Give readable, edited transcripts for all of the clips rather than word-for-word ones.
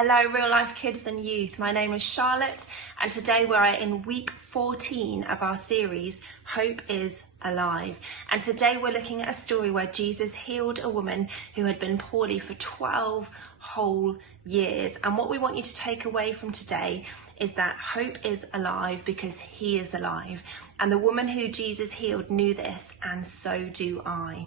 Hello real life kids and youth, my name is Charlotte and today we're in week 14 of our series Hope is Alive, and today we're looking at a story where Jesus healed a woman who had been poorly for 12 whole years. And what we want you to take away from today is that hope is alive because he is alive, and the woman who Jesus healed knew this, and so do I.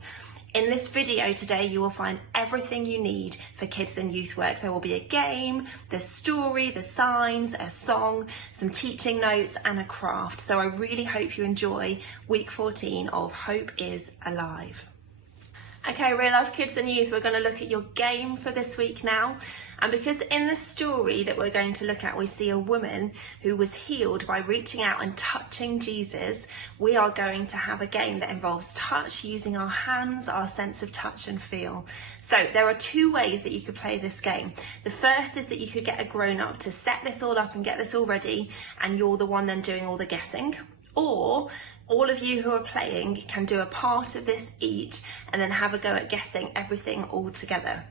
In this video today, you will find everything you need for kids and youth work. There will be a game, the story, the signs, a song, some teaching notes and a craft. So I really hope you enjoy week 14 of Hope is Alive. Okay, real life kids and youth, we're going to look at your game for this week now. And because in the story that we're going to look at, we see a woman who was healed by reaching out and touching Jesus, we are going to have a game that involves touch, using our hands, our sense of touch and feel. So there are two ways that you could play this game. The first is that you could get a grown-up to set this all up and get this all ready, and you're the one then doing all the guessing. Or all of you who are playing can do a part of this each and then have a go at guessing everything all together.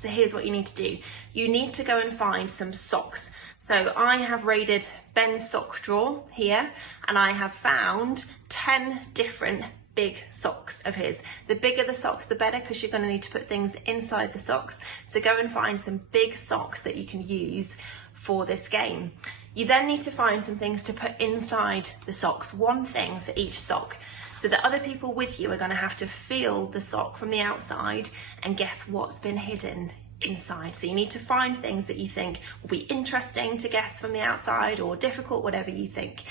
So here's what you need to do. You need to go and find some socks. So I have raided Ben's sock drawer here, and I have found 10 different big socks of his. The bigger the socks, the better, because you're going to need to put things inside the socks. So go and find some big socks that you can use for this game. You then need to find some things to put inside the socks, one thing for each sock. So the other people with you are going to have to feel the sock from the outside and guess what's been hidden inside. So you need to find things that you think will be interesting to guess from the outside or difficult, whatever you think.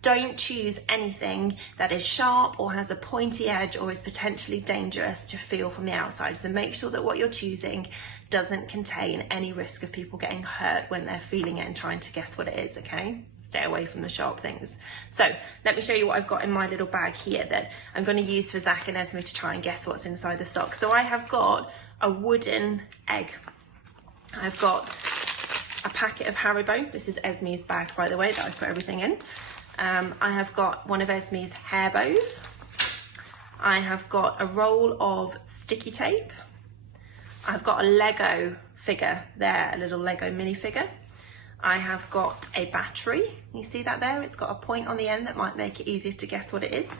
Don't choose anything that is sharp or has a pointy edge or is potentially dangerous to feel from the outside. So make sure that what you're choosing doesn't contain any risk of people getting hurt when they're feeling it and trying to guess what it is, okay? Stay away from the sharp things. So let me show you what I've got in my little bag here that I'm going to use for Zach and Esme to try and guess what's inside the sock. So I have got a wooden egg. I've got a packet of Haribo. This is Esme's bag, by the way, that I've put everything in. I have got one of Esme's hair bows. I have got a roll of sticky tape. I've got a Lego figure there, a little Lego minifigure. I have got a battery. You see that there? It's got a point on the end that might make it easier to guess what it is.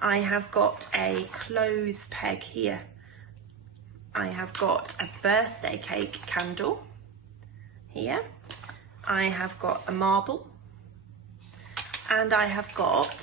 I have got a clothes peg here. I have got a birthday cake candle here. I have got a marble. And I have got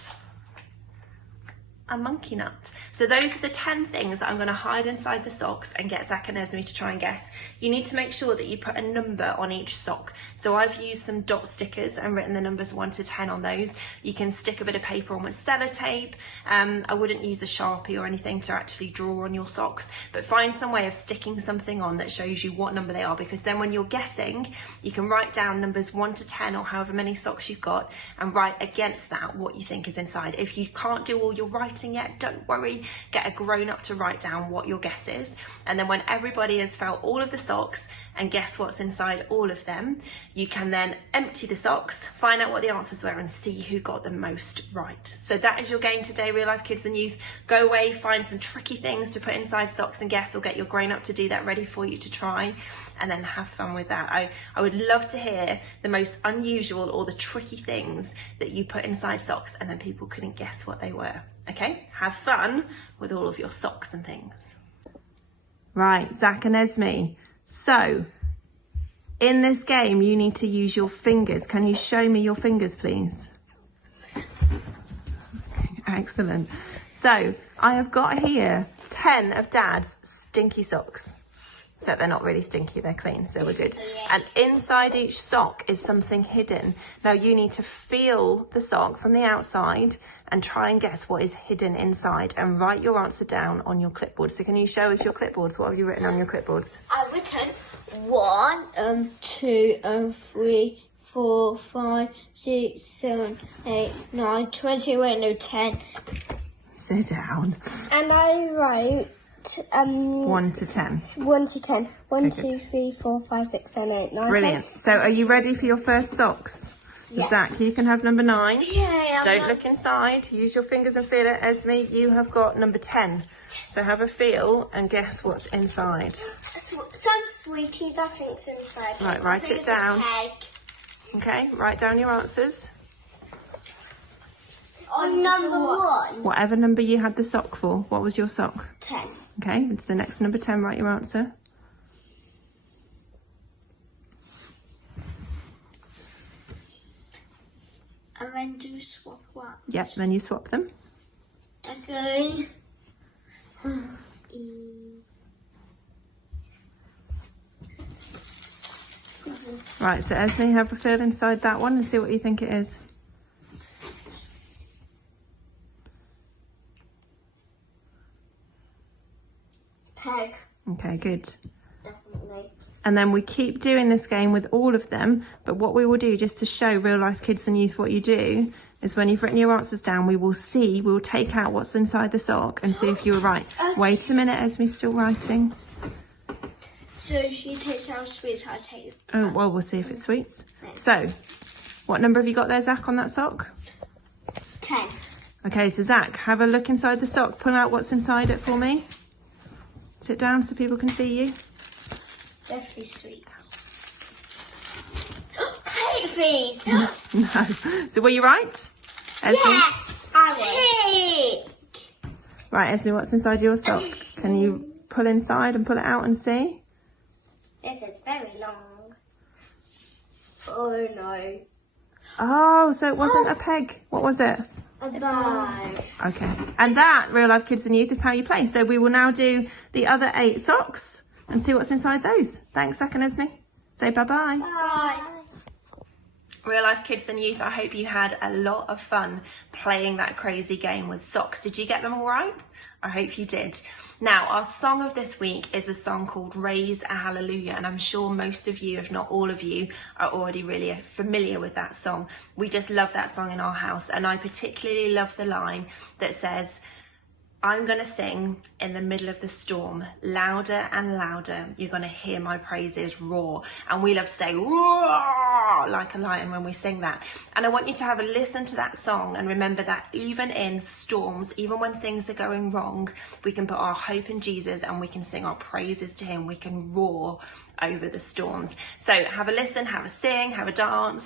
a monkey nut. So those are the 10 things that I'm going to hide inside the socks and get Zach and Esme to try and guess. You need to make sure that you put a number on each sock. So I've used some dot stickers and written the numbers 1 to 10 on those. You can stick a bit of paper on with sellotape. I wouldn't use a Sharpie or anything to actually draw on your socks, but find some way of sticking something on that shows you what number they are, because then when you're guessing, you can write down numbers 1 to 10 or however many socks you've got and write against that what you think is inside. If you can't do all your writing yet, don't worry, get a grown-up to write down what your guess is, and then when everybody has felt all of the socks and guess what's inside all of them, you can then empty the socks, find out what the answers were and see who got the most right. So that is your game today, real life kids and youth. Go away, find some tricky things to put inside socks and guess, or get your grown-up to do that ready for you to try, and then have fun with that. I would love to hear the most unusual or the tricky things that you put inside socks and then people couldn't guess what they were. Okay, have fun with all of your socks and things. Right, Zach and Esme. So, in this game, you need to use your fingers. Can you show me your fingers, please? Excellent. So, I have got here 10 of Dad's stinky socks. Except they're not really stinky, they're clean, so we're good. And inside each sock is something hidden. Now you need to feel the sock from the outside and try and guess what is hidden inside, and write your answer down on your clipboard. So can you show us your clipboards? What have you written on your clipboards? I've written 1, 2, 3, 4, 5, 6, 7, 8, 9, 20, wait, no, 10. Sit down. And I wrote 1 to 10. 1 to 10. 1, Okay, 2, 3, 4, 5, 6, 7, 8, 9, brilliant. 10. So are you ready for your first socks? So Zach, you can have number 9. Yeah. Don't look inside. Use your fingers and feel it. Esme, you have got number 10. So have a feel and guess what's inside. Some sweeties, I think's inside. Right, write it down. Egg. Okay, write down your answers. On number 1. Whatever number you had the sock for. What was your sock? 10. Okay, into the next number 10, write your answer. And then do swap one. Yep, then you swap them. Okay. Right, so Esme, have a feel inside that one and see what you think it is. Peg. Okay, good. Definitely. And then we keep doing this game with all of them, but what we will do, just to show real life kids and youth what you do, is when you've written your answers down, we'll take out what's inside the sock and see if you were right. Wait a minute, Esme's still writing. So she takes out sweets, I take... Oh, well, we'll see if it's sweets. So, what number have you got there, Zach, on that sock? 10. Okay, so Zach, have a look inside the sock. Pull out what's inside it for me. Sit down so people can see you. Definitely sweets. Cake, please. No. So were you right, Esme? Yes, I was. Right, Esme, what's inside your sock? Can you pull inside and pull it out and see? This is very long. Oh no. Oh, so it wasn't a peg. What was it? A bag. Okay. And that, real life kids and youth, is how you play. So we will now do the other 8 socks and see what's inside those. Thanks, Zach and Esme. Say bye-bye. Bye. Real life kids and youth, I hope you had a lot of fun playing that crazy game with socks. Did you get them all right? I hope you did. Now, our song of this week is a song called Raise a Hallelujah, and I'm sure most of you, if not all of you, are already really familiar with that song. We just love that song in our house, and I particularly love the line that says, I'm going to sing in the middle of the storm, louder and louder, you're going to hear my praises roar. And we love to say, roar, like a lion when we sing that. And I want you to have a listen to that song and remember that even in storms, even when things are going wrong, we can put our hope in Jesus and we can sing our praises to him. We can roar over the storms. So have a listen, have a sing, have a dance,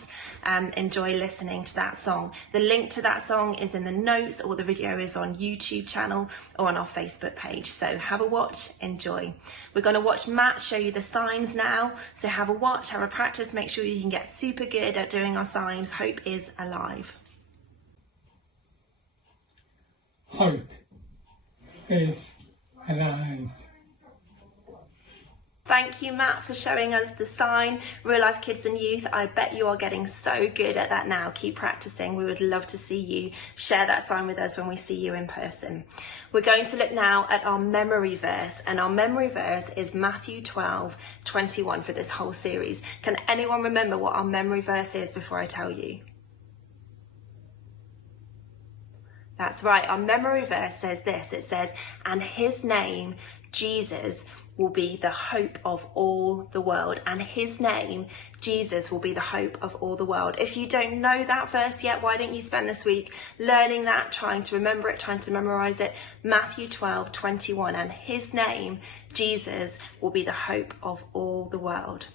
enjoy listening to that song. The link to that song is in the notes, or the video is on YouTube channel or on our Facebook page. So have a watch, enjoy. We're going to watch Matt show you the signs now. So have a watch, have a practice, make sure you can get super good at doing our signs. Hope is alive. Hope is alive. Thank you, Matt, for showing us the sign. Real life kids and youth, I bet you are getting so good at that now. Keep practicing. We would love to see you share that sign with us when we see you in person. We're going to look now at our memory verse, and our memory verse is Matthew 12:21 for this whole series. Can anyone remember what our memory verse is before I tell you? That's right, our memory verse says this. It says, and his name, Jesus, will be the hope of all the world. And his name, Jesus, will be the hope of all the world. If you don't know that verse yet, why don't you spend this week learning that, trying to remember it, trying to memorize it? Matthew 12:21, and his name, Jesus, will be the hope of all the world.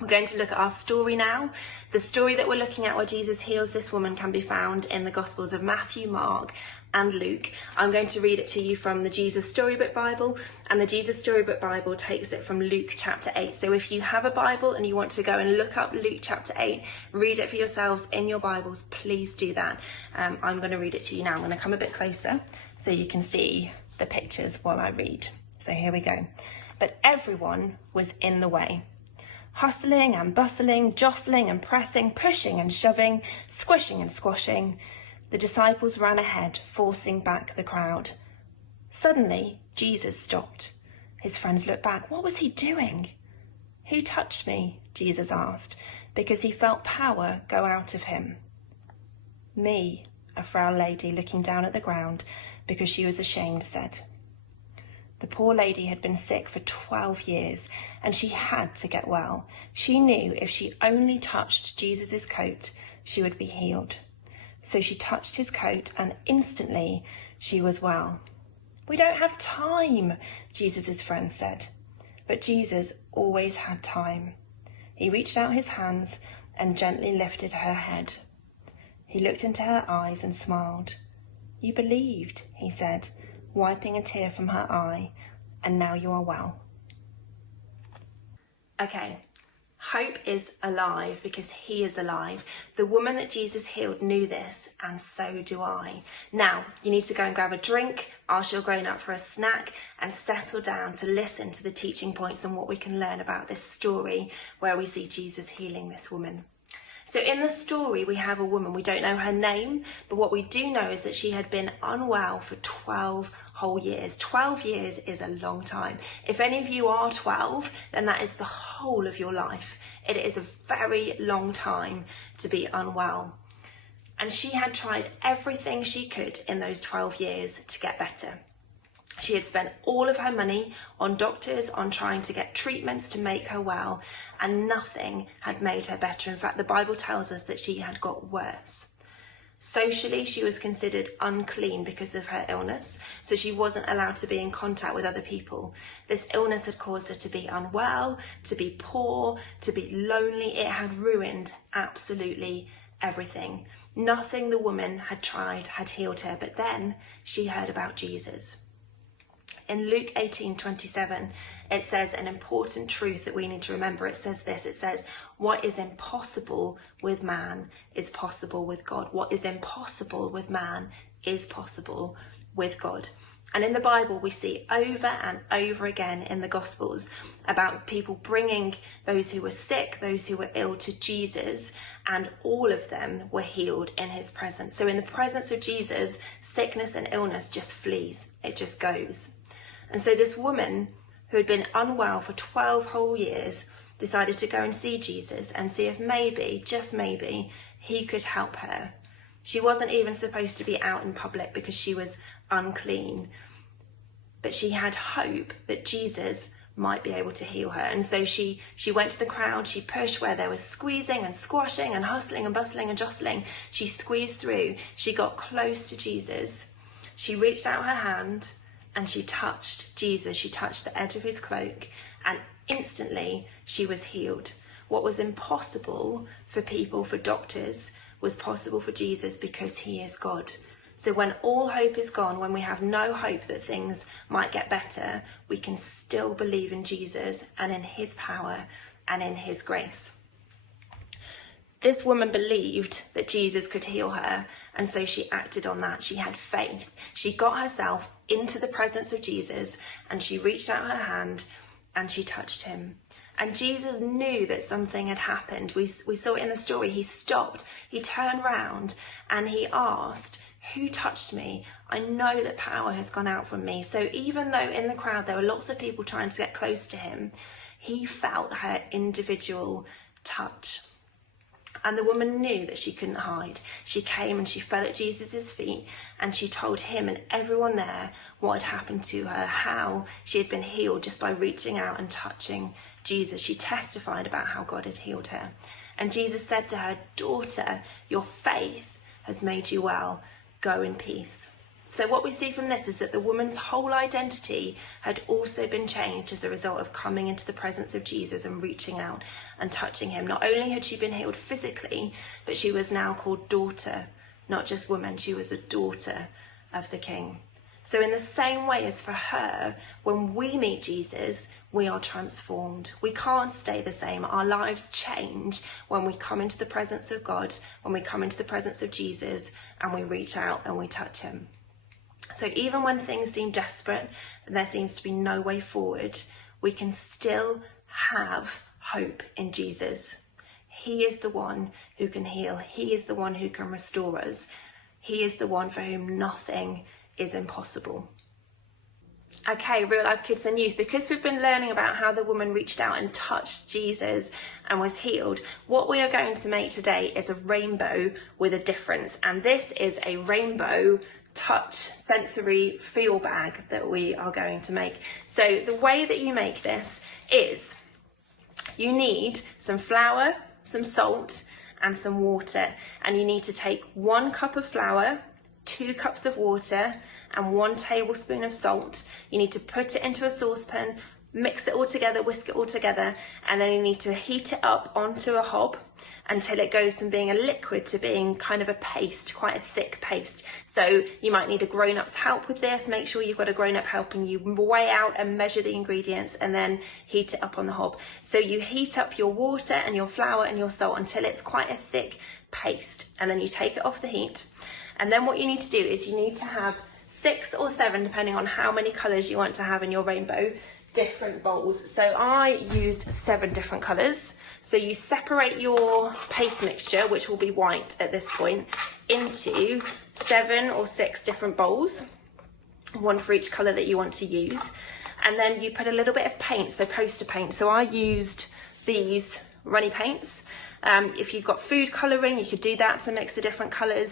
We're going to look at our story now. The story that we're looking at where Jesus heals this woman can be found in the Gospels of Matthew, Mark, and Luke. I'm going to read it to you from the Jesus Storybook Bible, and the Jesus Storybook Bible takes it from Luke chapter 8. So if you have a Bible and you want to go and look up Luke chapter 8, read it for yourselves in your Bibles, please do that. I'm going to read it to you now. I'm going to come a bit closer so you can see the pictures while I read. So here we go. But everyone was in the way. Hustling and bustling, jostling and pressing, pushing and shoving, squishing and squashing. The disciples ran ahead, forcing back the crowd. Suddenly, Jesus stopped. His friends looked back. What was he doing? Who touched me? Jesus asked, because he felt power go out of him. Me, a frail lady looking down at the ground because she was ashamed said. The poor lady had been sick for 12 years and she had to get well. She knew if she only touched Jesus' coat, she would be healed. So she touched his coat and instantly she was well. "We don't have time," Jesus' friend said. But Jesus always had time. He reached out his hands and gently lifted her head. He looked into her eyes and smiled. "You believed," he said, wiping a tear from her eye, "and now you are well." Okay, hope is alive because he is alive. The woman that Jesus healed knew this, and so do I. Now, you need to go and grab a drink, ask your grown-up for a snack, and settle down to listen to the teaching points and what we can learn about this story where we see Jesus healing this woman. So in the story, we have a woman. We don't know her name, but what we do know is that she had been unwell for 12 whole years. 12 years is a long time. If any of you are 12, then that is the whole of your life. It is a very long time to be unwell. And she had tried everything she could in those 12 years to get better. She had spent all of her money on doctors, on trying to get treatments to make her well, and nothing had made her better. In fact, the Bible tells us that she had got worse. Socially, she was considered unclean because of her illness, so she wasn't allowed to be in contact with other people. This illness had caused her to be unwell, to be poor, to be lonely. It had ruined absolutely everything. Nothing the woman had tried had healed her, but then she heard about Jesus. In Luke 18:27, it says an important truth that we need to remember. It says this, it says, "What is impossible with man is possible with God." What is impossible with man is possible with God. And in the Bible, we see over and over again in the Gospels about people bringing those who were sick, those who were ill to Jesus, and all of them were healed in his presence. So in the presence of Jesus, sickness and illness just flees. It just goes. And so this woman who had been unwell for 12 whole years decided to go and see Jesus and see if maybe, just maybe, he could help her. She wasn't even supposed to be out in public because she was unclean. But she had hope that Jesus might be able to heal her. And so she went to the crowd, she pushed where there was squeezing and squashing and hustling and bustling and jostling. She squeezed through, she got close to Jesus. She reached out her hand and she touched Jesus. She touched the edge of his cloak and instantly she was healed. What was impossible for people, for doctors, was possible for Jesus because he is God. So when all hope is gone, when we have no hope that things might get better, we can still believe in Jesus and in his power and in his grace. This woman believed that Jesus could heal her, and so she acted on that. She had faith. She got herself into the presence of Jesus and she reached out her hand and she touched him. And Jesus knew that something had happened. We saw it in the story. He stopped, he turned round and he asked, "Who touched me? I know that power has gone out from me." So even though in the crowd there were lots of people trying to get close to him, he felt her individual touch. And the woman knew that she couldn't hide. She came and she fell at Jesus' feet and she told him and everyone there what had happened to her, how she had been healed just by reaching out and touching Jesus. She testified about how God had healed her. And Jesus said to her, "Daughter, your faith has made you well. Go in peace." So what we see from this is that the woman's whole identity had also been changed as a result of coming into the presence of Jesus and reaching out and touching him. Not only had she been healed physically, but she was now called daughter, not just woman. She was a daughter of the King. So in the same way as for her, when we meet Jesus, we are transformed. We can't stay the same. Our lives change when we come into the presence of God, when we come into the presence of Jesus and we reach out and we touch him. So even when things seem desperate and there seems to be no way forward, we can still have hope in Jesus. He is the one who can heal. He is the one who can restore us. He is the one for whom nothing is impossible. Okay, real life kids and youth, because we've been learning about how the woman reached out and touched Jesus and was healed, what we are going to make today is a rainbow with a difference. And this is a rainbow touch sensory feel bag that we are going to make. So the way that you make this is you need some flour, some salt, and some water. And you need to take 1 cup of flour, 2 cups of water, and 1 tablespoon of salt. You need to put it into a saucepan, mix it all together, whisk it all together, and then you need to heat it up onto a hob until it goes from being a liquid to being kind of a paste, quite a thick paste. So you might need a grown-up's help with this. Make sure you've got a grown-up helping you weigh out and measure the ingredients and then heat it up on the hob. So you heat up your water and your flour and your salt until it's quite a thick paste, and then you take it off the heat. And then what you need to do is you need to have 6 or 7, depending on how many colours you want to have in your rainbow, different bowls. So I used 7 different colours. So you separate your paste mixture, which will be white at this point, into 7 or 6 different bowls, 1 for each colour that you want to use. And then you put a little bit of paint, so poster paint. So I used these runny paints. If you've got food colouring, you could do that to mix the different colours.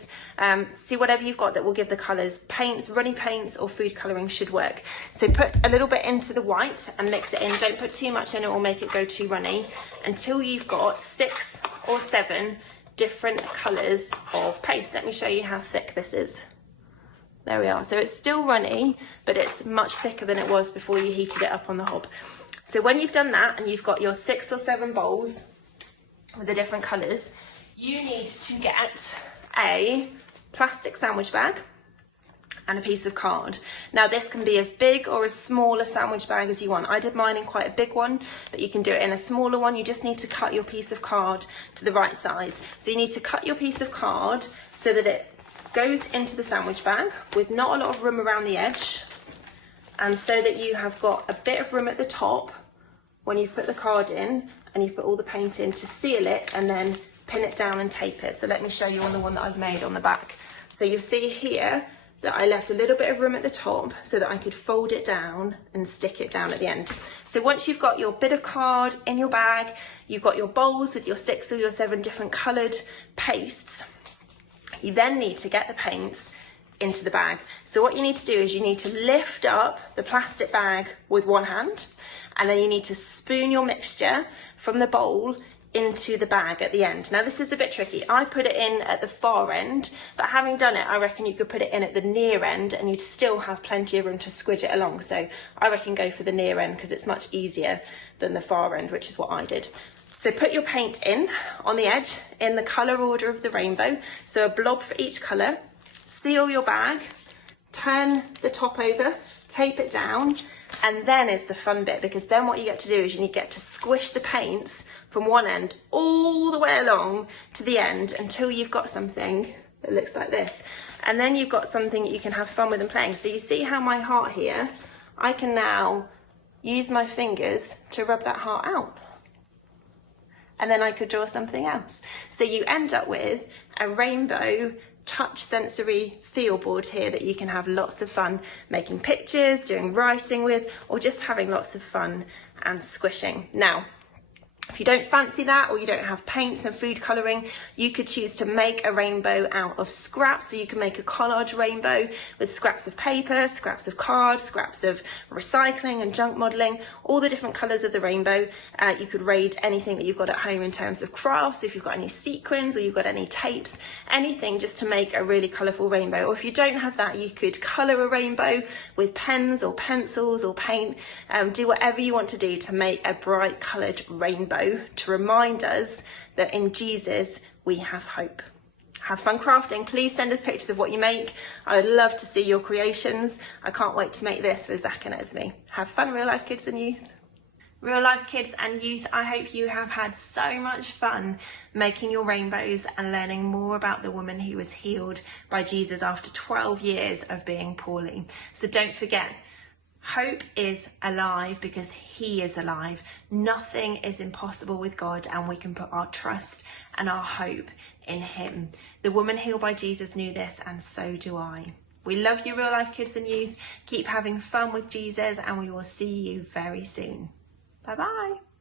See whatever you've got that will give the colours. Paints, runny paints or food colouring should work. So put a little bit into the white and mix it in. Don't put too much in, it will make it go too runny, until you've got 6 or 7 different colours of paste. Let me show you how thick this is. There we are. So it's still runny, but it's much thicker than it was before you heated it up on the hob. So when you've done that and you've got your 6 or 7 bowls with the different colours, you need to get a plastic sandwich bag and a piece of card. Now this can be as big or as small a sandwich bag as you want. I did mine in quite a big one, but you can do it in a smaller one. You just need to cut your piece of card to the right size. So you need to cut your piece of card so that it goes into the sandwich bag with not a lot of room around the edge, and so that you have got a bit of room at the top when you've put the card in and you've put all the paint in to seal it and then pin it down and tape it. So let me show you on the one that I've made on the back. So you'll see here that I left a little bit of room at the top so that I could fold it down and stick it down at the end. So once you've got your bit of card in your bag, you've got your bowls with your 6 or your 7 different coloured pastes, you then need to get the paints into the bag. So what you need to do is you need to lift up the plastic bag with one hand, and then you need to spoon your mixture from the bowl into the bag at the end. Now this is a bit tricky. I put it in at the far end, but having done it, I reckon you could put it in at the near end and you'd still have plenty of room to squidge it along. So I reckon go for the near end because it's much easier than the far end, which is what I did. So put your paint in on the edge in the colour order of the rainbow. So a blob for each colour. Seal your bag, turn the top over, tape it down, and then is the fun bit, because then what you get to do is you get to squish the paints from one end all the way along to the end until you've got something that looks like this. And then you've got something that you can have fun with and playing. So you see how my heart here, I can now use my fingers to rub that heart out. And then I could draw something else. So you end up with a rainbow touch sensory feel board here that you can have lots of fun making pictures, doing writing with, or just having lots of fun and squishing. Now, if you don't fancy that, or you don't have paints and food colouring, you could choose to make a rainbow out of scraps. So you can make a collage rainbow with scraps of paper, scraps of card, scraps of recycling and junk modelling, all the different colours of the rainbow. You could raid anything that you've got at home in terms of crafts, if you've got any sequins or you've got any tapes, anything just to make a really colourful rainbow. Or if you don't have that, you could colour a rainbow with pens or pencils or paint. Do whatever you want to do to make a bright coloured rainbow, to remind us that in Jesus we have hope. Have fun crafting. Please send us pictures of what you make. I would love to see your creations. I can't wait to make this with Zach and Esme. Have fun, real life kids and youth. Real life kids and youth, I hope you have had so much fun making your rainbows and learning more about the woman who was healed by Jesus after 12 years of being poorly. So don't forget, hope is alive because he is alive. Nothing is impossible with God, and we can put our trust and our hope in him. The woman healed by Jesus knew this, and so do I. We love you, real life kids and youth. Keep having fun with Jesus, and we will see you very soon. Bye bye.